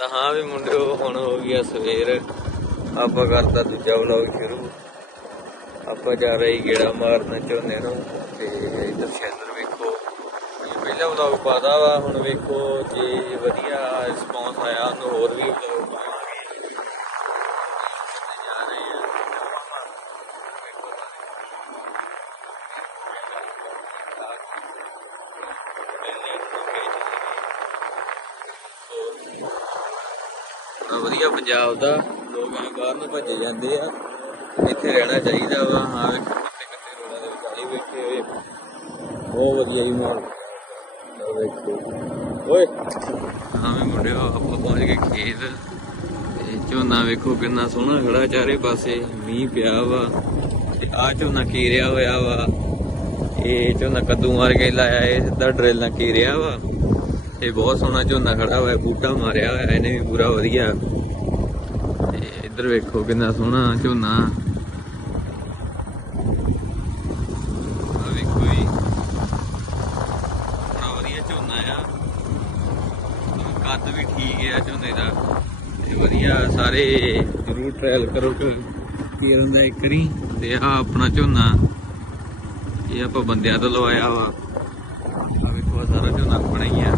ਤਾਂ ਹਾਂ ਵੀ ਮੁੰਡਿਓ, ਹੁਣ ਹੋ ਗਿਆ ਸਵੇਰ। ਆਪਾਂ ਕਰਤਾ ਦੂਜਾ ਵਲੌਗ ਸ਼ੁਰੂ। ਆਪਾਂ ਜਾ ਰਹੇ ਗੇੜਾ ਮਾਰਨ, ਝੋਨੇ ਨੂੰ। ਤੇ ਇਧਰ ਸ਼ੈਦਰ ਵੇਖੋ। ਇਹ ਪਹਿਲਾ ਵਲੌਗ ਪਾਦਾ ਵਾ, ਹੁਣ ਵੇਖੋ ਜੇ ਵਧੀਆ ਰਿਸਪੌਂਸ ਆਇਆ ਉਹਨੂੰ ਹੋਰ ਵੀ ਵਲੌਗ ਪਾਵਾਂਗੇ ਜਾ ਰਹੇ ਆ ਵੇਖੋ ਬੜਾ ਵਧੀਆ ਪੰਜਾਬ ਦਾ, ਲੋਕ ਐ ਬਾਹਰ ਨੂੰ ਭੱਜੇ ਜਾਂਦੇ ਆ। ਇੱਥੇ ਰਹਿਣਾ ਚਾਹੀਦਾ ਵਾ, ਹਾਂ ਵੇਖੋ ਕਿੱਥੇ ਕਿੱਥੇ ਰੋਡਾਂ ਦੇ ਵਿਚਾਲੇ ਬੈਠੇ ਹੋਏ। ਬਹੁਤ ਵਧੀਆ ਹੀ ਮਾਹੌਲ। ਓਏ ਹਾਂ ਮੁੰਡਿਓ, ਆਪਾਂ ਪਹੁੰਚ ਗਏ ਖੇਤ। ਤੇ ਝੋਨਾ ਵੇਖੋ ਕਿੰਨਾ ਸੋਹਣਾ ਖੜਾ ਚਾਰੇ ਪਾਸੇ, ਮੀਂਹ ਪਿਆ ਵਾ। ਤੇ ਆ ਝੋਨਾ ਕੀਰਿਆ ਹੋਇਆ ਵਾ। ਇਹ ਝੋਨਾ ਕੱਦੂ ਮਾਰ ਕੇ ਲਾਇਆ, ਇਹ ਸਿੱਧਾ ਡਰਿਲ ਨਾਲ ਕੀਰਿਆ ਵਾ। ਇਹ ਬਹੁਤ ਸੋਹਣਾ ਝੋਨਾ ਖੜਾ ਹੋਇਆ, ਬੂਟਾ ਮਾਰਿਆ ਹੋਇਆ, ਇਹਨੇ ਵੀ ਪੂਰਾ ਵਧੀਆ। ਇੱਧਰ ਵੇਖੋ ਕਿੰਨਾ ਸੋਹਣਾ ਝੋਨਾ। ਵੇਖੋ ਵਧੀਆ ਝੋਨਾ ਆ। ਕੱਦ ਵੀ ਠੀਕ ਹੈ ਝੋਨੇ ਦਾ। ਤੇ ਵਧੀਆ ਸਾਰੇ ਜ਼ਰੂਰ ਟ੍ਰਾਇਲ ਕਰੋ ਕਿ ਕੀਰਨ ਦਾ ਇੱਕ ਵਾਰੀ। ਤੇ ਆ ਆਪਣਾ ਝੋਨਾ। ਇਹ ਆਪਾਂ ਬੰਦਿਆਂ ਤੋਂ ਲਵਾਇਆ ਵਾ। ਆ ਵੇਖੋ, ਆਹ ਸਾਰਾ ਝੋਨਾ ਆਪਣਾ ਹੀ ਆ।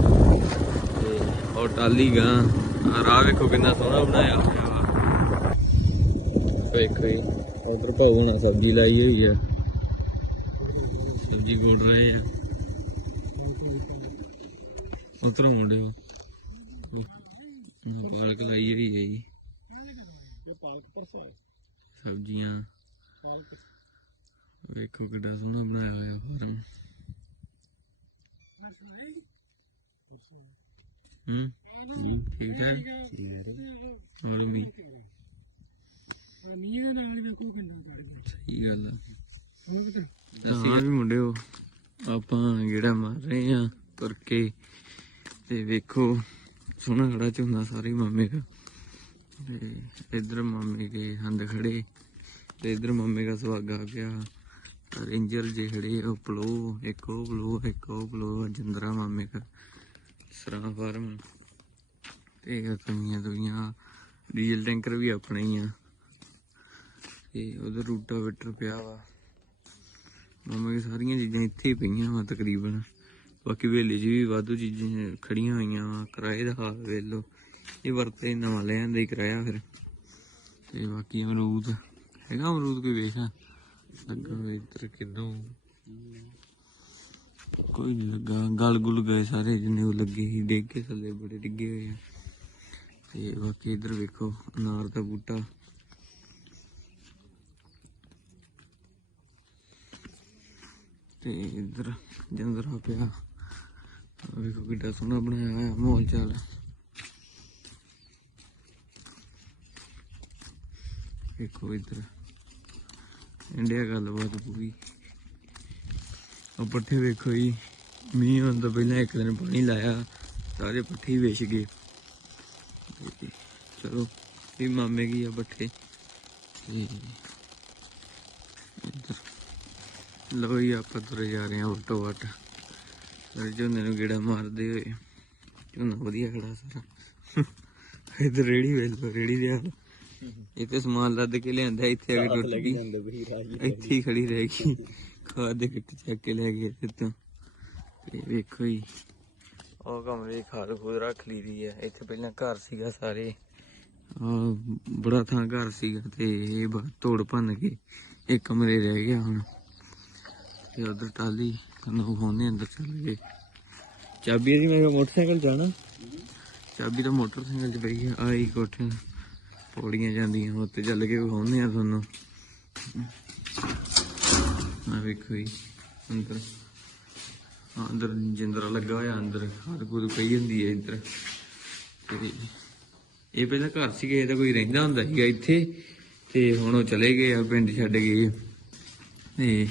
ਤੇ ਉਹ ਟਾਲੀ ਗਾ। ਰਾਹ ਵੇਖੋ ਕਿੰਨਾ ਸੋਹਣਾ ਬਣਾਇਆ। ਹੋਇਆ ਵੇਖੋ ਜੀ ਉਧਰ ਭਾਉ ਹੋਣਾ, ਸਬਜ਼ੀ ਲਾਈ ਹੋਈ ਆ। ਸਬਜ਼ੀ ਕੋੜ ਰਹੇ ਆ। ਉਧਰ ਮੁੰਡੇ ਪਾਲਕ ਲਾਈ ਹੋਈ ਹੈ ਜੀ। ਸਬਜ਼ੀਆਂ। ਵੇਖੋ ਕਿੱਡਾ ਸੋਹਣਾ ਬਣਾਇਆ ਹੋਇਆ ਫਾਰਮ। ਹੂੰ? ਠੀਕ ਹੈ? ਠੀਕ ਹੈ ਹੋਰ ਵੀ? ਸਹੀ ਗੱਲ ਆ ਹਾਂ ਵੀ ਮੁੰਡਿਓ, ਆਪਾਂ ਗੇੜਾ ਮਾਰ ਰਹੇ ਆ ਤੁਰ ਕੇ ਤੇ ਵੇਖੋ, ਸੋਹਣਾ ਖੜਾ ਝੋਨਾ ਸਾਰੇ ਮਾਮੇ ਦਾ। ਤੇ ਇਧਰ ਮਾਮੇ ਕੇ ਹੰਦ ਖੜੇ। ਤੇ ਇਧਰ ਮਾਮੇ ਦਾ ਸੁਹਾਗਾ ਪਿਆ ਰੇਂਜਰ ਜਿਹੜੇ ਉਹ ਪਲੋ ਇੱਕ ਉਹ ਪਲੋ ਇੱਕ ਉਹ ਪਲੋ ਜਿੰਦਰਾ ਮਾਮੇ ਦਾ। ਸਰਾਂ ਫਾਰਮ। ਤੇ ਕਮੀਆਂ ਦੁਈਆਂ ਡੀਜ਼ਲ ਟੈਂਕਰ ਵੀ ਆਪਣੇ ਹੀ ਆ। ਤੇ ਉਧਰ ਰੂਟਾ ਵਿਟਰ ਪਿਆ ਵਾ। ਮਾਮਾ ਦੀ ਸਾਰੀਆਂ ਚੀਜ਼ਾਂ ਇੱਥੇ ਹੀ ਪਈਆਂ ਵਾ ਤਕਰੀਬਨ। ਬਾਕੀ ਵੇਲੇ 'ਚ ਵੀ ਵਾਧੂ ਚੀਜ਼ਾਂ ਖੜੀਆਂ ਹੋਈਆਂ ਵਾ, ਕਿਰਾਏ ਦਾ ਹਾਲ ਵੇਖ ਇਹ ਵਰਤੇ ਨਵਾਂ ਲੈ ਆਂਦੇ ਕਿਰਾਇਆ ਫਿਰ। ਤੇ ਬਾਕੀ ਅਮਰੂਦ, ਹੈਗਾ ਅਮਰੂਦ ਕੋਈ ਵੇਖਾ? ਲੱਗਾ ਇੱਧਰ ਕਿਦੋਂ? ਕੋਈ ਨਹੀਂ ਲੱਗਾ। ਗਲ ਗੁਲ ਗਏ ਸਾਰੇ ਜਿੰਨੇ ਉਹ ਲੱਗੇ ਸੀ, ਡਿੱਗ ਕੇ ਥੱਲੇ, ਬੜੇ ਡਿੱਗੇ ਹੋਏ ਆ। ਤੇ ਬਾਕੀ ਇੱਧਰ ਵੇਖੋ, ਅਨਾਰ ਦਾ ਬੂਟਾ। ਤੇ ਇੱਧਰ ਜੰਦਰਾ ਪਿਆ। ਵੇਖੋ ਕਿੱਡਾ ਸੋਹਣਾ ਬਣਾਇਆ ਹੋਇਆ ਮਾਹੌਲ ਚਾਲ ਵੇਖੋ ਇੱਧਰ, ਇੰਡੀਆ ਗੱਲਬਾਤ ਪੂਰੀ। ਉਹ ਪੱਠੇ ਵੇਖੋ ਜੀ, ਮੀਂਹ ਆਉਣ ਤੋਂ ਪਹਿਲਾਂ ਇੱਕ ਦਿਨ ਪਾਣੀ ਲਾਇਆ, ਸਾਰੇ ਪੱਠੇ ਵੇਚ ਗਏ। ਚਲੋ ਇਹ ਮਾਮੇ ਕੀ ਆ ਪੱਠੇ? ਤੇ ਇੱਧਰ ਲੋ ਜੀ ਆਪਾਂ ਤੁਰੇ ਜਾ ਰਹੇ ਹਾਂ ਵਟੋ। ਵਟ ਝੋਨੇ ਨੂੰ ਗੇੜਾ ਮਾਰਦੇ ਹੋਏ। ਝੋਨਾ ਵਧੀਆ ਖੜਾ ਸਾਰਾ। ਇੱਧਰ ਰੇੜੀ ਵੇਲ ਰੇੜੀ ਦੇ ਹਾਲ ਇੱਥੇ ਸਮਾਨ ਲੱਦ ਕੇ ਲਿਆਂਦਾ ਇੱਥੇ ਆ ਕੇ ਟੁੱਟ ਗਈ ਇੱਥੇ ਖੜੀ ਰਹਿ ਗਈ। ਖਾਦ ਦੇ ਕਿੱਟ ਚੱਕ ਕੇ ਲੈ ਗਏ ਇੱਥੋਂ ਤੇ। ਵੇਖੋ ਜੀ ਉਹ ਕਮਰੇ ਖਾਦ ਖੂਦ ਰੱਖ ਲਈ ਦੀ ਹੈ ਇੱਥੇ ਪਹਿਲਾਂ ਘਰ ਸੀਗਾ ਸਾਰੇ। ਬੜਾ ਥਾਂ ਘਰ ਸੀਗਾ ਤੇ ਇਹ ਤੋੜ ਭੰਨ ਕੇ ਇਹ ਕਮਰੇ ਰਹਿ ਗਿਆ ਹੁਣ। ਤੇ ਉਧਰ ਟਾਲੀ ਤੁਹਾਨੂੰ ਹੋਣੇ ਅੰਦਰ ਚੱਲ ਗਏ। ਚਾਬੀ ਦੀ ਮੈਂ ਮੋਟਰਸਾਈਕਲ ਜਾਣਾ। ਚਾਬੀ ਤਾਂ ਮੋਟਰਸਾਈਕਲ 'ਚ ਪਈ ਆ ਆਈ ਕੋਠੇ ਪੌੜੀਆਂ ਜਾਂਦੀਆਂ ਉੱਤੇ ਚੱਲ ਕੇ ਵਿਖਾਉਂਦੇ ਆ ਤੁਹਾਨੂੰ। ਆ ਵੇਖੋ ਜੀ, ਅੰਦਰ। ਅੰਦਰ ਜਿੰਦਰਾ ਲੱਗਾ ਹੋਇਆ, ਅੰਦਰ ਖਾਦ ਖੂਦ ਪਈ ਹੁੰਦੀ ਹੈ ਇੱਧਰ। ਤੇ ਇਹ ਪਹਿਲਾਂ ਘਰ ਸੀਗੇ ਇਹਦਾ ਕੋਈ ਰਹਿੰਦਾ ਹੁੰਦਾ ਸੀਗਾ ਇੱਥੇ। ਤੇ ਹੁਣ ਉਹ ਚਲੇ ਗਏ ਆ, ਪਿੰਡ ਛੱਡ ਗਏ। ਤੇ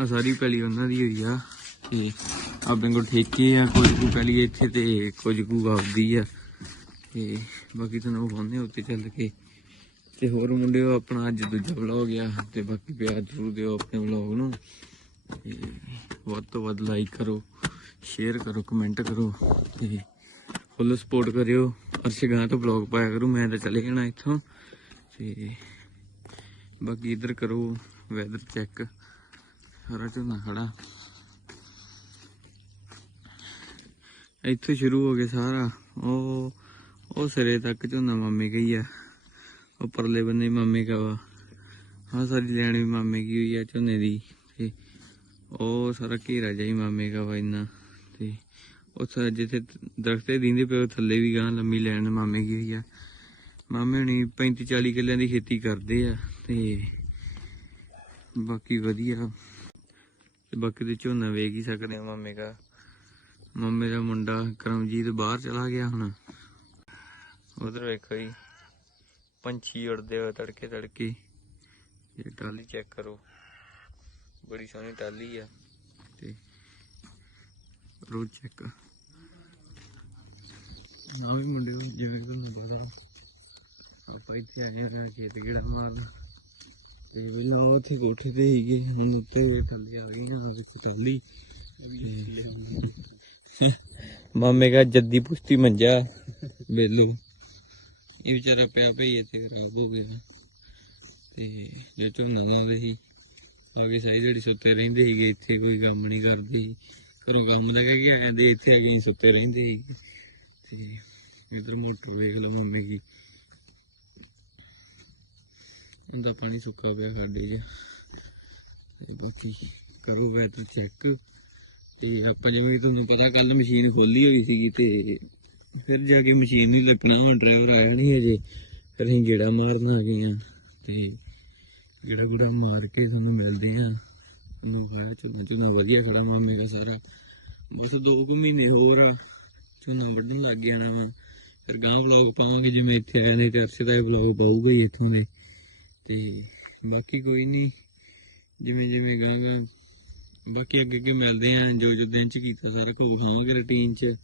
ਆ ਸਾਰੀ ਪੈਲੀ ਉਹਨਾਂ ਦੀ ਹੋਈ ਆ। ਤੇ ਆਪਣੇ ਕੋਲ ਠੇਕੇ ਆ, ਕੁਝ ਕੁ ਪੈਲੀ ਇੱਥੇ ਤੇ ਕੁਝ ਕੁ ਆਪਦੀ ਆ। ਤੇ ਬਾਕੀ ਤੁਹਾਨੂੰ ਵਿਖਾਉਂਦੇ ਉੱਤੇ ਚੱਲ ਕੇ। ਤੇ ਹੋਰ ਮੁੰਡਿਓ ਆਪਣਾ ਅੱਜ ਦੂਜਾ ਵਲੌਗ ਆ, ਤੇ ਬਾਕੀ ਪਿਆਰ ਜ਼ਰੂਰ ਦਿਓ ਆਪਣੇ ਵਲੌਗ ਨੂੰ। ਤੇ ਵੱਧ ਤੋਂ ਵੱਧ ਲਾਈਕ ਕਰੋ ਸ਼ੇਅਰ ਕਰੋ ਕਮੈਂਟ ਕਰੋ। ਤੇ ਫੁੱਲ ਸਪੋਰਟ ਕਰਿਓ। ਅਰਸ਼ਗਾਂ ਤੋਂ ਬਲੌਗ ਪਾਇਆ ਕਰੂ, ਮੈਂ ਤਾਂ ਚਲੇ ਜਾਣਾ ਇੱਥੋਂ। ਤੇ ਬਾਕੀ ਇੱਧਰ ਕਰੋ ਵੈਦਰ ਚੈੱਕ ਸਾਰਾ ਝੋਨਾ ਖੜਾ। ਇੱਥੋਂ ਸ਼ੁਰੂ ਹੋ ਗਿਆ ਸਾਰਾ। ਉਹ ਉਹ ਸਿਰੇ ਤੱਕ ਝੋਨਾ ਮਾਮੇ ਗਈ ਆ। ਉਹ ਪਰਲੇ ਬੰਨੇ ਮਾਮੇ ਕਾ ਵਾ। ਹਾਂ ਸਾਰੀ ਲੈਣ ਵੀ ਮਾਮੇ ਕੀ ਹੋਈ ਆ ਝੋਨੇ ਦੀ। ਤੇ ਉਹ ਸਾਰਾ ਘੇਰਾ ਜਾਈ ਮਾਮੇ ਕਾ ਵਾ ਇੰਨਾ। ਤੇ ਉਹ ਸਾ ਜਿੱਥੇ ਦਰਖਤੇ ਦਿੰਦੇ ਪਏ ਥੱਲੇ ਵੀ ਗਾਂ ਲੰਮੀ ਲੈਣ ਮਾਮੇ ਕੀ ਹੋਈ ਆ। ਮਾਮੇ ਹੁਣੀ 35 40 ਕਿੱਲਿਆਂ ਦੀ ਖੇਤੀ ਕਰਦੇ ਆ ਤੇ ਬਾਕੀ ਵਧੀਆ। ਤੇ ਬਾਕੀ ਤੇ ਝੋਨਾ ਵੇਖ ਹੀ ਸਕਦੇ ਆ। ਮਾਮੇ ਕਾ। ਮੰਮੇ ਦਾ ਮੁੰਡਾ ਕਰਮਜੀਤ ਬਾਹਰ ਚਲਾ ਗਿਆ ਹੁਣ। ਉਧਰ ਵੇਖੋ ਜੀ। ਪੰਛੀ ਉੜਦੇ ਹੋਏ ਤੜਕੇ ਤੜਕੇ। ਇਹ ਟਾਲੀ ਚੈੱਕ ਕਰੋ। ਬੜੀ ਸੋਹਣੀ ਟਾਲੀ ਆ। ਤੇ ਰੋਜ਼ ਚੈੱਕ। ਨਾ ਵੀ ਮੁੰਡਿਓ ਜਿਵੇਂ ਤੁਹਾਨੂੰ ਪਤਾ ਆਪਾਂ ਇੱਥੇ ਆਏ ਹਾਂ ਖੇਤ ਕਿਹੜਾ ਮਾਰਨਾ। ਤੇ ਪਹਿਲਾਂ ਉਹ ਉੱਥੇ ਕੋਠੇ ਤੇ ਹੀਗੇ ਹੁਣ ਉੱਤੇ ਥੱਲੇ ਆ ਗਏ ਹਾਂ ਵਿੱਚ ਟਾਲੀ। ਮਾਮੇ ਦਾ ਜੱਦੀ ਪੁਸ਼ਤੀ ਮੰਜਾ। ਵੇਲੋ। ਇਹ ਵਿਚਾਰਾ ਪਿਆ ਪਈ ਇੱਥੇ ਖਰਾਬ ਹੋ ਗਿਆ। ਤੇ ਜੇ ਝੋਨਾ ਲਾਉਂਦੇ ਸੀ ਆਗੇ ਸਾਈ ਜਿਹੜੀ ਸੁੱਤੇ ਰਹਿੰਦੇ ਸੀਗੇ ਇੱਥੇ ਕੋਈ ਕੰਮ ਨਹੀਂ ਕਰਦੇ ਸੀ। ਘਰੋਂ ਕੰਮ ਦਾ ਕਹਿ ਕੇ ਆ ਜਾਂਦੇ ਇੱਥੇ ਆ ਕੇ ਸੁੱਤੇ ਰਹਿੰਦੇ ਸੀਗੇ। ਤੇ ਇਧਰ ਮੋਟਰ ਵੇਖ ਲਾ ਮੰਮੀ ਕੀ ਇਹਦਾ ਪਾਣੀ ਸੁੱਕਾ ਪਿਆ ਸਾਡੇ 'ਚ। ਤੇ ਬਾਕੀ ਕਰੋ ਵੈਦਰ ਚੈੱਕ ਤੇ ਆਪਾਂ ਜਿਵੇਂ ਕਿ ਤੁਹਾਨੂੰ ਪਤਾ ਕੱਲ ਮਸ਼ੀਨ ਖੋਲੀ ਹੋਈ ਸੀਗੀ ਤੇ ਫਿਰ ਜਾ ਕੇ ਮਸ਼ੀਨ ਨਹੀਂ ਲੱਗਣਾ ਹੁਣ ਡਰਾਈਵਰ ਆਇਆ ਨਹੀਂ ਅਜੇ ਫਿਰ ਅਸੀਂ ਗੇੜਾ ਮਾਰਨ ਆ ਗਏ ਆ। ਤੇ ਗੇੜਾ ਗੁੜਾ ਮਾਰ ਕੇ ਤੁਹਾਨੂੰ ਮਿਲਦੇ ਆ। ਨੂੰ ਹੋਇਆ ਚਲੋ ਚਲੋ ਵਧੀਆ ਖੜਾ ਮਾ ਮੇਰਾ ਸਾਰਾ। ਬਸ ਦੋ ਕੁ ਮਹੀਨੇ ਹੋਰ ਆ, ਝੋਨਾ ਵੱਢਣ ਲੱਗ ਗਿਆ ਨਾ ਵਾ। ਫਿਰ ਗਾਂ ਵਲੌਗ ਪਾਵਾਂਗੇ ਜਿਵੇਂ ਇੱਥੇ ਆਏ ਨੇ ਤੇ ਅਰਸ਼ਦਾ ਦਾ ਵਲੌਗ ਪਾਊਗਾ ਹੀ ਇੱਥੋਂ ਦੇ। ਤੇ ਬਾਕੀ ਕੋਈ ਨਹੀਂ ਜਿਵੇਂ ਜਿਵੇਂ ਗਾਂ ਗਾਂ ਬਾਕੀ ਅੱਗੇ ਅੱਗੇ ਮਿਲਦੇ ਆ ਜੋ ਜੋ ਦਿਨ ਚ ਕੀਤਾ ਸਾਰਾ ਕੁਝ ਖਾਵਾਂਗੇ ਰੁਟੀਨ ਚ।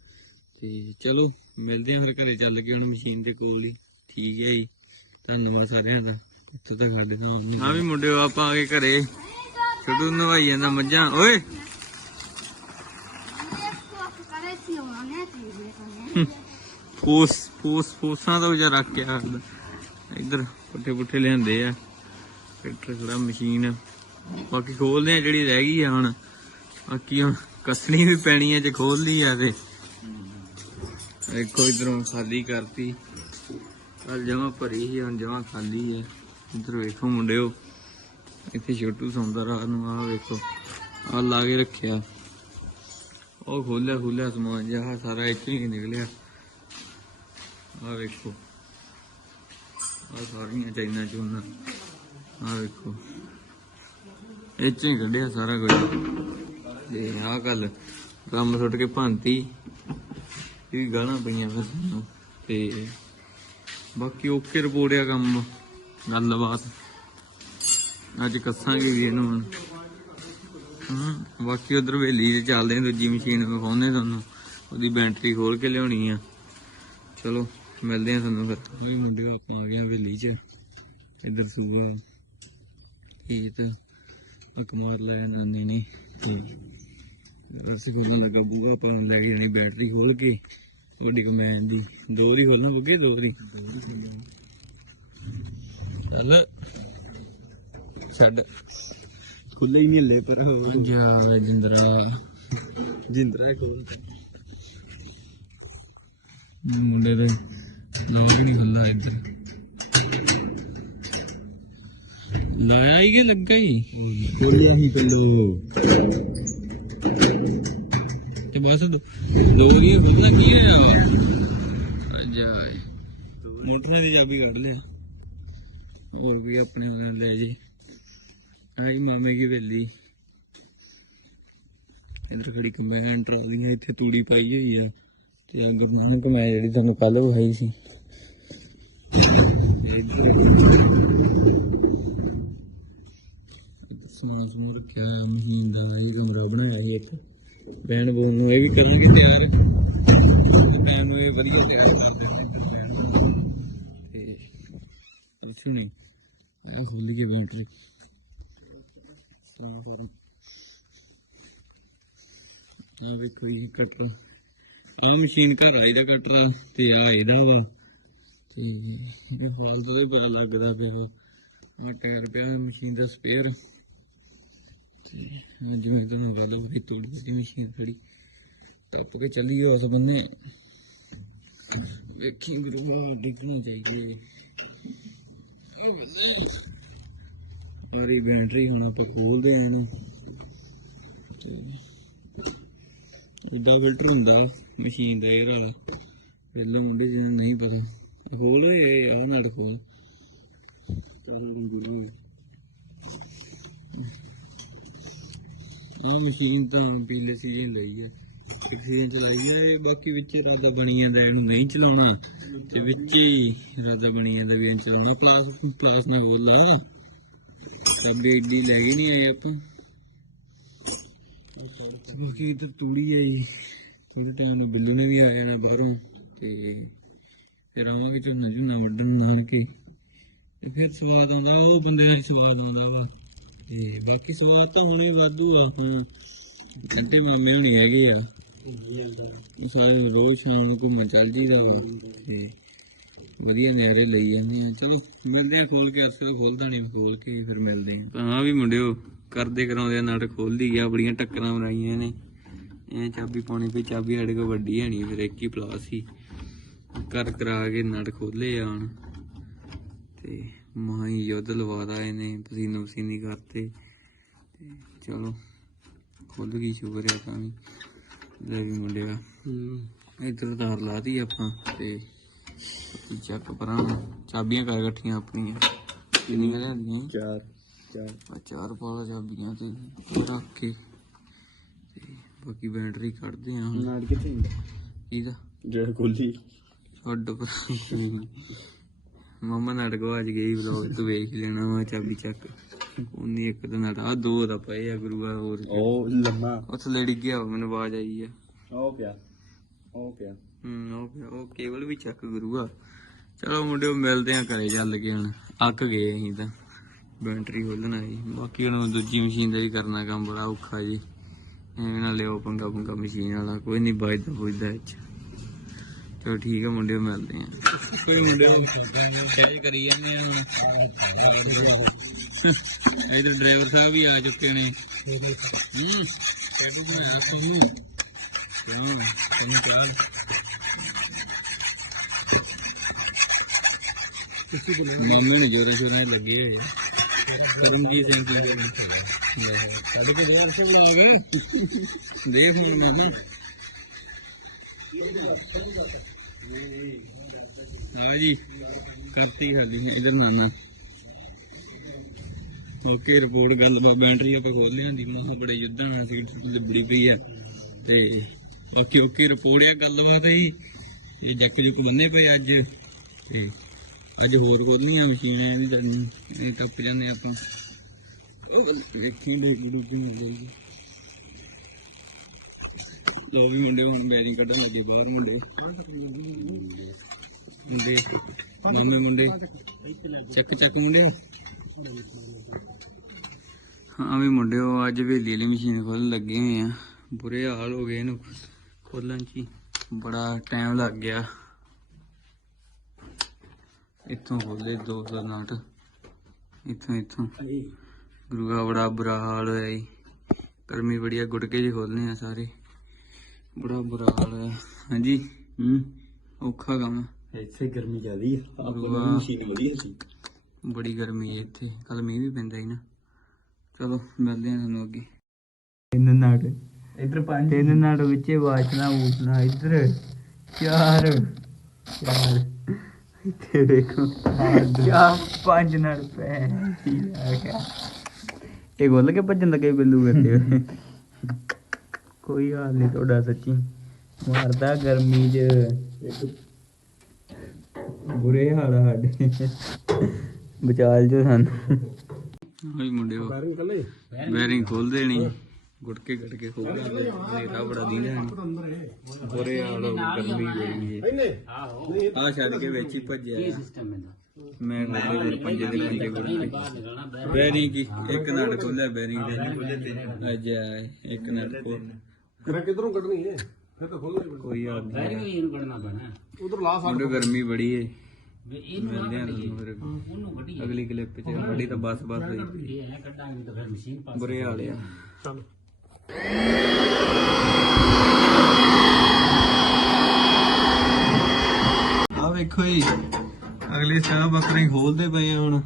ਤੇ ਚਲੋ ਮਿਲਦੇ ਆ ਫਿਰ ਘਰੇ ਚੱਲ ਕੇ ਹੁਣ ਮਸ਼ੀਨ ਦੇ ਕੋਲ ਹੀ। ਠੀਕ ਹੈ ਜੀ। ਧੰਨਵਾਦ ਸਾਰਿਆਂ ਦਾ। ਇੱਥੋਂ ਤੱਕ ਸਾਡੇ ਨਾਲ ਹਾਂ ਵੀ ਮੁੰਡਿਓ ਆਪਾਂ ਆ ਗਏ ਘਰੇ। ਛੋਟੂ ਨਵਾਈ ਜਾਂਦਾ ਮੱਝਾਂ। ਓਏ! ਫੂਸ ਫੂਸ ਫੂਸਾਂ ਤੋਂ ਵਿਚਾਰ ਰੱਖ ਕੇ ਇੱਧਰ ਪੁੱਠੇ ਪੁੱਠੇ ਲਿਆਂਦੇ ਆ। ਟਰੈਕਟਰ ਖੜਾ, ਮਸ਼ੀਨ। ਬਾਕੀ ਖੋਲਦੇ ਆ ਜਿਹੜੀ ਰਹਿ ਗਈ ਆ ਹੁਣ। ਬਾਕੀ ਹੁਣ ਕੱਸਣੀ ਵੀ ਪੈਣੀ ਆ ਜੇ ਖੋਲ ਲਈ ਆ ਤੇ। ਦੇਖੋ ਇਧਰੋਂ ਖਾਲੀ ਕਰਤੀ। ਕੱਲ ਜਮਾ ਭਰੀ ਸੀ, ਹੁਣ ਜਮਾ ਖਾਲੀ ਹੈ ਇਧਰ ਵੇਖੋ ਮੁੰਡਿਓ। ਇੱਥੇ ਛੋਟੂ ਸੌਂਦਾ ਰਾਤ ਨੂੰ, ਆਹ ਵੇਖੋ। ਆ ਲਾ ਕੇ ਰੱਖਿਆ। ਉਹ ਖੋਲਿਆ ਖੋਲਿਆ ਸਮਾਨ ਜਿਹਾ, ਸਾਰਾ ਇੱਥੇ ਹੀ ਨਿਕਲਿਆ। ਆਹ ਵੇਖੋ। ਆਹ ਸਾਰੀਆਂ ਚਾਈਨਾ ਚੂਨਾ। ਆਹ ਵੇਖੋ। ਇਹ 'ਚ ਹੀ ਕੱਢਿਆ ਸਾਰਾ ਕੁਝ। ਤੇ ਆਹ ਗੱਲ, ਕੰਮ ਸੁੱਟ ਕੇ ਭਾਂਤੀ। ਇਹ ਵੀ ਗਾਲਾਂ ਪਈਆਂ ਫਿਰ ਸਾਨੂੰ ਤੇ ਬਾਕੀ ਓਕੇ ਰਿਪੋਰਟ ਆ ਕੰਮ। ਗੱਲਬਾਤ। ਅੱਜ ਕੱਸਾਂਗੇ ਵੀ ਇਹਨੂੰ ਹੁਣ। ਬਾਕੀ ਉਧਰ ਵੇਲੀ ਚ ਚੱਲਦੇ ਦੂਜੀ ਮਸ਼ੀਨ ਵਿਖਾਉਂਦੇ ਤੁਹਾਨੂੰ। ਉਹਦੀ ਬੈਟਰੀ ਖੋਲ ਕੇ ਲਿਆਉਣੀ ਆ। ਚਲੋ। ਮਿਲਦੇ ਆ ਤੁਹਾਨੂੰ ਫਿਰ। ਵੀ ਮੁੰਡੇ ਆਪਾਂ ਆ ਗਏ ਆ ਵੇਲੀ ਚ। ਇੱਧਰ ਸੂਆ ਇਹ ਤਾਂ ਅਕਮਾਰ ਲਾਇਆ ਨਾਨੇ ਨੇ। ਤੇ ਅਸੀਂ ਖੋਲਣ ਲੱਗਾ ਬੂਆ ਆਪਾਂ ਨੂੰ ਲੈ ਕੇ ਜਾਣੀ ਬੈਟਰੀ ਖੋਲ ਕੇ। ਵੱਡੀ ਕਮੈਨ ਦੀ। ਦੋ ਦੀ ਖੋਲਣਾ ਬੱਗੇ ਦੋ ਦੀ ਚੱਲ। ਛੱਡ। ਖੁੱਲੇ ਹੀ ਨਹੀਂ ਹੱਲੇ ਪਰ ਜਾ ਜਿੰਦਰਾ। ਜਿੰਦਰਾ ਕੋਲ ਮੁੰਡੇ ਦੇ ਹੀ ਨਹੀਂ ਹੁੰਦਾ ਇੱਧਰ। ਲਾਇਆ ਹੀ ਕਿ ਲੱਗਾ ਹੀ? ਖੋਲਿਆ ਹੀ ਪਹਿਲੋ। ਤੇ ਬਸ ਦੋ ਦੀ ਹੁੰਦਾ ਕੀ ਹੋਇਆ ਅੱਜਾ ਮੋਟਰ ਦੀ ਚਾਬੀ ਕੱਢ ਲਿਆ। ਹੋਰ ਵੀ ਆਪਣੇ ਨਾਲ ਲੈ ਜੇ। ਆਈ ਮਾਮੇ ਕੀ ਵੇਲੀ। ਇਧਰ ਖੜੀ ਕਮੈਨ ਟਰਾਲੀਆਂ ਇੱਥੇ ਤੂੜੀ ਪਾਈ ਹੋਈ ਆ। ਤੇ ਅੰਗ ਮਾਨੇ ਕਮੈ ਜਿਹੜੀ ਤੁਹਾਨੂੰ ਕੱਲ ਵਿਖਾਈ ਸੀ। ਇੱਧਰ ਸਮਾਨ ਸਮੂਨ ਰੱਖਿਆ ਹੋਇਆ, ਮਸ਼ੀਨ ਦਾ ਇਹ ਕਮਰਾ ਬਣਾਇਆ ਸੀ ਇੱਕ। ਬੈਣ ਬੋਨ ਨੂੰ ਇਹ ਵੀ ਕਰਾਂਗੇ ਤਿਆਰ ਟਾਈਮ ਇਹ ਵਧੀਆ ਤਿਆਰ ਕਰ ਤੇ ਅਸੀਂ ਨਹੀਂ ਆਇਆ ਖੁੱਲ ਕੇ ਬੈਟਰੀ ਨਾ ਵੀ ਕੋਈ ਕਟਰ। ਆ ਮਸ਼ੀਨ ਘਰ ਆਈ ਦਾ ਕਟਰਾ ਤੇ ਆ ਇਹਦਾ ਵਾ। ਤੇ ਇਹ ਹਾਲ ਤੋਂ ਹੀ ਪਤਾ ਲੱਗਦਾ ਪਿਆ। ਉਹ ਟਾਇਰ ਪਿਆ ਮਸ਼ੀਨ ਦਾ ਸਪੇਅਰ ਤੇ ਜਿਵੇਂ ਤੁਹਾਨੂੰ ਗੱਲ ਹੋਈ, ਤੋੜੀ ਦੀ ਮਸ਼ੀਨ ਖੜੀ ਟੱਪ ਕੇ ਚੱਲੀ ਉਸ ਬੰਨੇ। ਵੇਖੀ ਗੁਰੂ ਡਿੱਗਣਾ ਚਾਹੀਏ ਆ ਬੰਦੇ ਮਾਰੀ ਬੈਟਰੀ ਹੁਣ ਆਪਾਂ ਖੋਲਦੇ ਆਂ ਇਹਨੂੰ। ਤੇ ਐਡਾ ਫਿਲਟਰ ਹੁੰਦਾ, ਮਸ਼ੀਨ ਦਾ 에ਅਰ ਵਾਲਾ ਪਹਿਲਾਂ ਮੁੰਡੇ ਜਿਹਨੂੰ ਨਹੀਂ ਪਤਾ। ਖੋਲ ਇਹ ਆ ਨਾਲ ਖੋਲ ਇਹ ਮਸ਼ੀਨ ਤਾਂ ਪੀਲੇ ਸੀਜ਼ਨ ਲਈ ਹੈ ਇੱਕ ਚਲਾਈ ਹੈ ਬਾਕੀ ਵਿੱਚ ਰਾਦਾ ਬਣੀ ਜਾਂਦਾ ਇਹਨੂੰ ਨਹੀਂ ਚਲਾਉਣਾ, ਤੇ ਵਿੱਚ ਹੀ ਰਾਦਾ ਬਣੀ ਜਾਂਦਾ ਵੀ ਇਹਨੂੰ ਚਲਾਉਣਾ। ਪਲਾਸ ਪਲਾਸ ਨਾਲ ਬੋਲਾ ਹੈ ਤੇ ਬੇਡੀ ਲੈ ਗਈ ਨਹੀਂ ਆਏ ਆਪਾਂ। ਤੇ ਬਾਕੀ ਇੱਧਰ ਤੂੜੀ ਹੈ ਥੋੜੇ ਟਾਈਮ ਨੂੰ ਬਿੱਲੂ ਨੇ ਵੀ ਆ ਜਾਣਾ ਬਾਹਰੋਂ, ਤੇ ਫਿਰ ਆਵਾਂਗੇ ਝੋਨਾ ਝੋਨਾ ਵੱਢਣ ਨਾਲ ਕੇ ਤੇ ਫਿਰ ਸਵਾਦ ਆਉਂਦਾ, ਉਹ ਬੰਦੇ ਦਾ ਹੀ ਸਵਾਦ ਆਉਂਦਾ ਵਾ। ਤੇ ਬਾਕੀ ਸਵਾਦ ਤਾਂ ਹੁਣੇ ਵਾਧੂ ਆ, ਹੁਣ ਅੰਤੇ ਮਾਮੇ ਹੁਣੀ ਹੈਗੇ ਆ। ਇਹ ਸਾਰੇ ਰੋਜ਼ ਸ਼ਾਮ ਨੂੰ ਘੁੰਮਣ ਚੱਲ ਜੀਦਾ ਵਾ। ਤੇ ਵਧੀਆ ਨਜ਼ਾਰੇ ਲਈ ਜਾਂਦੇ ਆ। ਚਲੋ, ਮਿਲਦੇ ਆ ਖੋਲ ਕੇ ਅਸਰ ਖੋਲਦਾ ਨਹੀਂ ਖੋਲ ਕੇ ਫਿਰ ਮਿਲਦੇ ਆ। ਤਾਂ ਵੀ ਮੁੰਡਿਓ, ਕਰਦੇ ਕਰਾਉਂਦੇ ਆ ਨਾਟਕ, ਖੋਲਦੀ ਗਿਆ ਬੜੀਆਂ ਟੱਕਰਾਂ ਮਰਾਈਆਂ ਨੇ। ਇਹ ਚਾਬੀ ਪਾਉਣੀ ਪਈ, ਚਾਬੀ ਸਾਡੇ ਕੋਲ ਵੱਡੀ ਹੈ ਨਹੀਂ ਫਿਰ ਇੱਕ ਹੀ ਪਲਾਸ ਸੀ। ਕਰ ਕਰਾ ਕੇ ਨਟ ਖੋਲੇ ਆਣ। ਤੇ ਮਾਈ ਯੁੱਧ ਲਵਾਦਾ ਇਹਨੇ ਪਸੀਨੋ ਪਸੀਨੀ ਕਰਤੇ। ਤੇ ਚਲੋ ਖੁੱਲ ਗਈ ਸ਼ੁਕਰ ਤਾਂ ਵੀ। ਲੈ ਵੀ ਮੁੰਡਿਆ। ਇਧਰ ਤਾਰ ਲਾਤੀ ਆਪਾਂ ਤੇ ਚੱਕ ਪਰਾਂ ਚਾਬੀਆਂ ਕਰ ਇਕੱਠੀਆਂ ਆਪਣੀਆਂ। ਕਿੰਨੀਆਂ ਲਿਆਂਦੀਆਂ? ਚਾਰ ਚਾਰ। ਚਾਰ ਪਾਲਾ ਚਾਬੀਆਂ ਤੇ ਰੱਖ ਕੇ। ਤੇ ਬਾਕੀ ਬੈਟਰੀ ਕੱਢਦੇ ਆ ਨਾੜ ਕਿੱਥੇ ਹੁੰਦਾ ਇਹਦਾ ਜਿਹੜਾ ਖੋਲੀ। ਛੱਡ ਮਮਾ ਨਾਟਕ ਅੱਜ ਗਈ ਵਲੋਗ ਤੂੰ ਵੇਖ ਹੀ ਲੈਣਾ ਵਾ ਚਾਬੀ ਚੱਕ। ਉਨੀ ਇੱਕ ਦਿਨ ਆ ਦੋ ਦਾ ਪਏ ਆ ਗੁਰੂਆ ਹੋਰ। ਉਹ ਲੰਮਾ। ਉੱਥੇ ਲੜੀ ਗਿਆ ਮੈਨੂੰ ਆਵਾਜ਼ ਆਈ ਆ। ਉਹ ਪਿਆ ਉਹ ਪਿਆ। ਹੂੰ ਉਹ ਪਿਆ, ਉਹ ਕੇਬਲ ਵੀ ਚੱਕ ਗੁਰੂਆ ਚਲੋ ਮੁੰਡਿਓ ਮਿਲਦੇ ਆ ਘਰੇ ਚੱਲ ਕੇ ਹੁਣ। ਅੱਕ ਗਏ ਅਸੀਂ ਤਾਂ। ਬੈਟਰੀ ਖੋਲਣਾ ਜੀ ਬਾਕੀ ਹੁਣ ਦੂਜੀ ਮਸ਼ੀਨ ਦਾ ਵੀ ਕਰਨਾ ਕੰਮ ਬੜਾ ਔਖਾ ਜੀ। ਐਵੇਂ ਨਾ ਲਿਓ ਪੰਗਾ ਪੰਗਾ ਮਸ਼ੀਨ ਵਾਲਾ ਕੋਈ ਨਹੀਂ ਵੱਜਦਾ ਪੁੱਜਦਾ ਇਹ ਚ। ਚਲੋ ਠੀਕ ਆ ਮੁੰਡਿਓ ਮਿਲਦੇ ਆ ਕੋਈ ਮੁੰਡਿਓ ਚਾਹ ਕਰੀ ਜਾਂਦੇ ਆ ਹੁਣ ਇਧਰ ਡਰਾਈਵਰ ਸਾਹਿਬ ਵੀ ਆ ਚੁੱਕੇ ਨੇ ਹੂੰ ਕਿਹੜੀ ਜੀ ਆਪਾਂ ਨੂੰ ਕਿਉਂ ਤੁਹਾਨੂੰ ਚਾਹ ਮਾਮੇ ਨੇ ਜੋਰਾਂ ਸ਼ੋਰਾਂ ਨਾਲ ਲੱਗੇ ਹੋਏ ਆ। ਕਰਮਜੀਤ ਸਿੰਘ ਜੀ ਦੇ ਨਾਲ ਲੈ ਸਾਡੇ ਕੋਲ ਦੋ ਅਰਸੇ ਬਣਾ ਗਏ ਦੇਖ ਹੁਣ ਨਾ ਹਾਂ ਜੀ, ਕਰਤੀ ਹਾਲੀ ਇਧਰ ਨਾਨਾ। ਓਕੇ ਰਿਪੋਰਟ ਗੱਲ ਬੈਟਰੀ ਆਪਾਂ ਖੋਲ ਲਈ ਮੋਹ ਬੜੇ ਯੁੱਧਾਂ ਨਾਲ ਸੀਟ ਲਿਬੜੀ ਪਈ ਆ। ਤੇ ਬਾਕੀ ਓਕੇ ਰਿਪੋਰਟ ਆ, ਗੱਲਬਾਤ ਹੀ ਇਹ ਜੱਕ ਜੀ ਬੰਨੇ ਪਏ ਅੱਜ। ਤੇ ਅੱਜ ਹੋਰ ਖੋਲਣੀ ਆ ਮਸ਼ੀਨ ਇਹਦੀ ਤਾਂ ਇਹ ਟੱਪ ਜਾਂਦੇ ਆਪਾਂ। ਉਹ ਵੇਖੀ ਡੇ ਗੁਰੂ ਜੀ ਮਿਲ ਲੋ ਵੀ ਮੁੰਡੇ ਹੁਣ ਬੈਰਿੰਗ ਕੱਢਣ ਲੱਗੇ ਬਾਹਰ ਮੁੰਡੇ। ਮੁੰਡੇ ਮਾਮੇ ਮੁੰਡੇ। ਚੱਕ ਚੱਕ ਮੁੰਡੇ। ਹਾਂ ਵੀ ਮੁੰਡਿਓ ਅੱਜ ਵੇਲੀ ਵਾਲੀ ਮਸ਼ੀਨ ਖੋਲਣ ਲੱਗੇ ਹੋਏ ਆ। ਬੁਰੇ ਹਾਲ ਹੋ ਗਏ ਇਹਨੂੰ ਖੋਲਣ ਚ। ਬੜਾ ਟਾਈਮ ਲੱਗ ਗਿਆ। ਇੱਥੋਂ ਖੋਲੇ 200 ਨਟ ਇੱਥੋਂ ਇੱਥੋਂ। ਗੁਰੂਆ ਬੜਾ ਬੁਰਾ ਹਾਲ ਹੋਇਆ ਈ ਗਰਮੀ ਬੜੀ ਆ ਗੁਟਕੇ ਜਿਹੇ ਖੋਲਨੇ ਆ ਸਾਰੇ। ਬੜਾ ਬੁਰਾ ਹਾਲ ਹੋਇਆ ਹਾਂਜੀ ਹੂੰ ਔਖਾ ਕੰਮ। ਇੱਥੇ ਗਰਮੀ ਜ਼ਿਆਦੀ ਆ ਵਾਹ। ਮਸ਼ੀਨ ਵਧੀਆ ਸੀ। ਬੜੀ ਗਰਮੀ ਹੈ ਇੱਥੇ। ਕੱਲ ਮੀਂਹ ਵੀ ਪੈਂਦਾ ਹੀ ਨਾ। ਚਲੋ ਮਿਲਦੇ ਆ ਤੁਹਾਨੂੰ ਅੱਗੇ। ਤਿੰਨ ਨਾੜ। ਇੱਧਰ ਪੰਜ। ਤਿੰਨ ਨਾੜ ਵਿੱਚੇ ਵਾਚਣਾ ਉਠਣਾ ਇੱਧਰ। ਚਾਰ। ਚਾਰ। ਇੱਥੇ ਦੇਖੋ ਚਾਰ ਪੰਜ ਨਾੜ ਪੈ। ਕੀ ਆ ਗਿਆ ਇਹ ਗੋਲ ਕੇ ਭੱਜਣ ਲੱਗੇ ਬਿੱਲੂ ਕਰਦੇ ਹੋਏ ਕੋਈ ਹਾਲ ਨਹੀਂ ਤੁਹਾਡਾ ਸੱਚੀ। ਮਾਰਦਾ ਗਰਮੀ 'ਚ। ਬੁਰੇ ਹਾਲ ਆ ਸਾਡੇ। ਬਚਾਲ ਜੋ ਸਾਨੂੰ। ਹੋਈ ਮੁੰਡਿਓ ਬੈਰਿੰਗ ਖੋਲਦੇ ਨਹੀਂ ਗੁਟਕੇ ਗਟਕੇ ਖੋਲਦੇ ਨੇਰਾ ਬੜਾ ਦੀਂਦਾ ਨਹੀਂ ਬੁਰੇ ਹਾਲ ਹੋ ਗਏ, ਗਰਮੀ ਆ ਛੱਡ ਕੇ ਵਿੱਚ ਹੀ ਭੱਜਿਆ। ਮੈਂ ਮੇਰੇ ਪੰਜੇ ਦੇ ਪੰਜੇ ਗੁਟਕੇ ਬੈਰਿੰਗ ਇੱਕ ਨਟ ਖੋਲਿਆ ਬੈਰਿੰਗ ਦੇ। ਅੱਜ ਇੱਕ ਨਟ ਖੋਲ ਕਰਾ ਕਿਧਰੋਂ ਕੱਢਣੀ ਹੈ ਕੋਈ ਹਾਲ ਫਿਰ ਨਹੀਂ ਵੀ ਇਹਨੂੰ ਕੱਢਣਾ ਪੈਣਾ। ਉਧਰ ਲਾ ਮੁੰਡੇ ਗਰਮੀ ਬੜੀ ਏ। ਵੀ ਇਹਨੂੰ ਨਾ ਮਿਲਦੇ ਆ ਕੱਢੀਏ। ਤੁਹਾਨੂੰ ਫਿਰ। ਉਹਨੂੰ ਕੱਢੀਏ। ਅਗਲੀ ਕਲਿੱਪ ਚ ਸਾਡੀ ਤਾਂ ਬਸ ਬਸ ਹੋਈ। ਇਹ ਐ ਕੱਢਾਂਗੇ ਤਾਂ ਫਿਰ ਮਸ਼ੀਨ ਪਾਸ ਬੁਰੇ ਹਾਲ ਆ। ਆ। ਵੇਖੋ ਜੀ ਅਗਲੇ ਸਾਹ ਬੱਕਰੇ ਖੋਲਦੇ ਪਏ ਆ ਹੁਣ।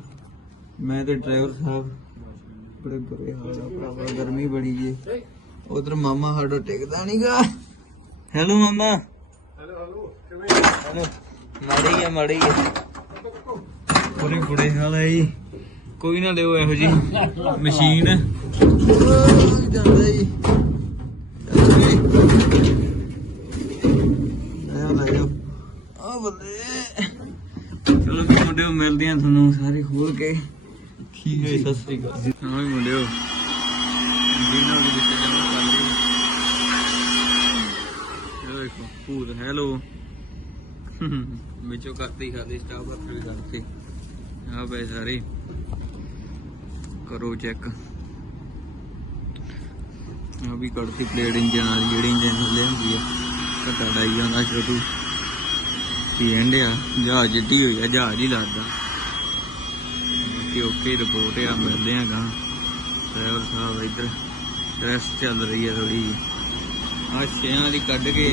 ਮੈਂ ਤੇ ਡਰਾਈਵਰ ਸਾਹਿਬ ਬੜੇ ਬੁਰੇ ਹਾਲ ਆ ਭਰਾਵਾ ਗਰਮੀ ਬੜੀ ਏ। ਉਧਰ ਮਾਮਾ ਸਾਡਾ ਟਿਕਦਾ ਨਹੀਂਗਾ ਹੈਲੋ ਮਾਮਾ। ਹੈਲੋ ਹੈਲੋ ਮਾੜੀ ਆ ਮਾੜੀ ਆ। ਬੁਰੇ ਹਾਲ ਆ ਜੀ। ਕੋਈ ਨਾ ਲਿਓ ਇਹੋ ਜੀ ਮਸ਼ੀਨ। ਜਾਂਦਾ ਜੀ ਚੱਲ ਜੀ ਵੀ ਮੁੰਡਿਓ ਮਿਲਦੇ ਆ ਤੁਹਾਨੂੰ ਸਾਰੇ ਖੋਲ ਕੇ। ਠੀਕ ਹੈ ਸਤਿ ਸ੍ਰੀ ਅਕਾਲ। ਹਾਂ ਮੁੰਡਿਓ। ਜੀਨਾ ਵੀ ਵਿੱਚ ਜਮਾ ਕਰ ਲਈ ਇਹ ਦੇਖੋ ਭੂਤ, ਹੈਲੋ। ਵਿੱਚੋਂ ਕਰਤੀ ਖਾਦੀ ਸਟਾਫ ਵਰਕ ਵੀ ਕਰਕੇ ਆ ਬਈ ਸਾਰੇ। ਕਰੋ ਚੈੱਕ। ਆ ਵੀ ਕੱਢਤੀ ਪਲੇਟ ਇੰਜਨ ਵਾਲੀ, ਜਿਹੜੀ ਇੰਜਨ ਥੱਲੇ ਹੁੰਦੀ ਆ। ਘਟਾ ਡਾਈ ਜਾਂਦਾ ਸ਼ੁਰੂ। ਕੀ ਆ ਜਹਾਜ਼ ਜਿੱਡੀ ਹੋਈ ਆ, ਜਹਾਜ਼ ਹੀ ਲੱਗਦਾ। ਬਾਕੀ ਓਕੇ ਰਿਪੋਰਟ ਆ, ਮਿਲਦੇ ਆ ਗਾ ਡਰਾਈਵਰ ਸਾਹਿਬ ਇੱਧਰ ਰੈਸ ਚੱਲ ਰਹੀ ਆ ਥੋੜੀ ਜੀ ਆ ਛਿਆਂ ਵਾਲੀ ਕੱਢ ਕੇ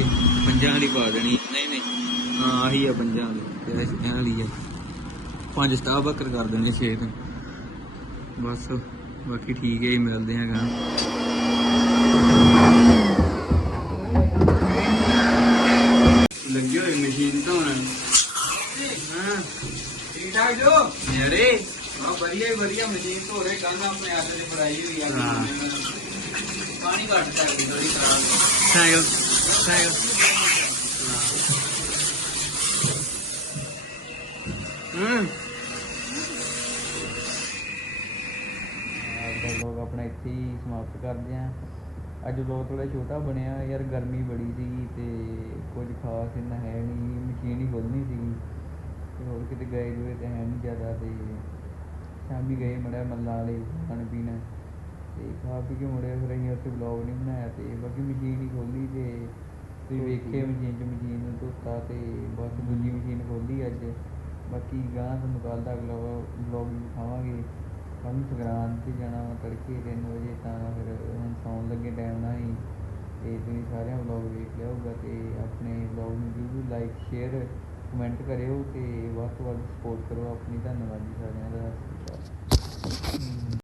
ਪੰਜਾਂ ਵਾਲੀ ਪਾ ਦੇਣੀ। ਨਹੀਂ ਨਹੀਂ। ਹਾਂ ਆਹੀ ਆ ਪੰਜਾਂ ਵਾਲੀ। ਇਹ ਛਿਆਂ ਵਾਲੀ ਆ। ਪੰਜ ਸਟਾਫ ਬੱਕਰ ਕਰ ਦੇਣੇ ਛੇ ਤੋਂ। ਬਸ ਬਾਕੀ ਠੀਕ ਹੈ ਮਿਲਦੇ ਆ ਗਾ ਲੱਗੀ ਹੋਈ ਮਸ਼ੀਨ ਧੋਣ ਹਾਂ। ਠੀਕ ਠਾਕ ਜੋ ਯਾਰੇ ਆ ਵਧੀਆ ਵਧੀਆ ਮਸ਼ੀਨ ਧੋ ਰਹੇ ਕੰਨ ਆਪਣੇ ਹੱਥ ਤੇ ਫੜਾਈ ਹੋਈ ਆ। ਪਾਣੀ ਘੱਟ ਸਕਦੀ ਥੋੜੀ ਖਰਾਬ ਸਾਈਕਲ ਸਾਈਕਲ। ਹੂੰ। ਅੱਜ ਦਾ ਲੋਕ ਆਪਣਾ ਇੱਥੇ ਹੀ ਸਮਾਪਤ ਕਰਦੇ ਆਂ। ਅੱਜ ਲੋਕ ਥੋੜਾ ਛੋਟਾ ਬਣਿਆ ਯਾਰ ਗਰਮੀ ਬੜੀ ਸੀਗੀ ਤੇ ਕੁਝ ਖਾਸ ਇੰਨਾ ਹੈ ਨਹੀਂ ਮਸ਼ੀਨ ਹੀ ਖੁੱਲਣੀ ਸੀਗੀ। ਤੇ ਹੋਰ ਕਿਤੇ ਗਏ ਜੂਏ ਤੇ ਹੈ ਨਹੀਂ ਜ਼ਿਆਦਾ ਤੇ ਸ਼ਾਮੀ ਗਏ ਮੜਿਆ ਮੱਲਾਂ ਵਾਲੇ ਖਾਣ ਪੀਣ। ਤੇ ਖਾ ਪੀ ਕੇ ਮੁੜੇ ਫਿਰ ਅਸੀਂ ਉੱਥੇ ਵਲੌਗ ਨਹੀਂ ਬਣਾਇਆ ਤੇ ਬਾਕੀ ਮਸ਼ੀਨ ਹੀ ਖੋਲੀ ਤੇ ਤੁਸੀਂ ਵੇਖੇ ਮਸ਼ੀਨ ਚ ਮਸ਼ੀਨ ਨੂੰ ਧੋਤਾ ਤੇ ਬਸ ਦੂਜੀ ਮਸ਼ੀਨ ਖੋਲੀ ਅੱਜ। ਬਾਕੀ ਗਾਂ ਤੁਹਾਨੂੰ ਕੱਲ ਦਾ ਅਗਲਾ ਵਲੌਗ ਦਿਖਾਵਾਂਗੇ। ਕੱਲ੍ਹ ਨੂੰ ਸੰਗਰਾਂਦ ਤੇ ਜਾਣਾ ਤੜਕੇ 3 ਵਜੇ ਤਾਂ ਫਿਰ ਹੁਣ ਸੌਣ ਲੱਗੇ ਟਾਈਮ ਨਾਲ ਹੀ। ਤੇ ਤੁਸੀਂ ਸਾਰਿਆਂ ਵਲੌਗ ਵੇਖ ਲਿਆ ਹੋਊਗਾ ਤੇ ਆਪਣੇ ਵਲੌਗ ਨੂੰ ਜ਼ਰੂਰ ਲਾਈਕ ਸ਼ੇਅਰ ਕਮੈਂਟ ਕਰਿਓ ਤੇ ਵੱਧ ਤੋਂ ਵੱਧ ਸਪੋਰਟ ਕਰੋ ਆਪਣੀ। ਧੰਨਵਾਦ ਜੀ ਸਾਰਿਆਂ ਦਾ। ਸਤਿ ਸ਼੍ਰੀ ਅਕਾਲ।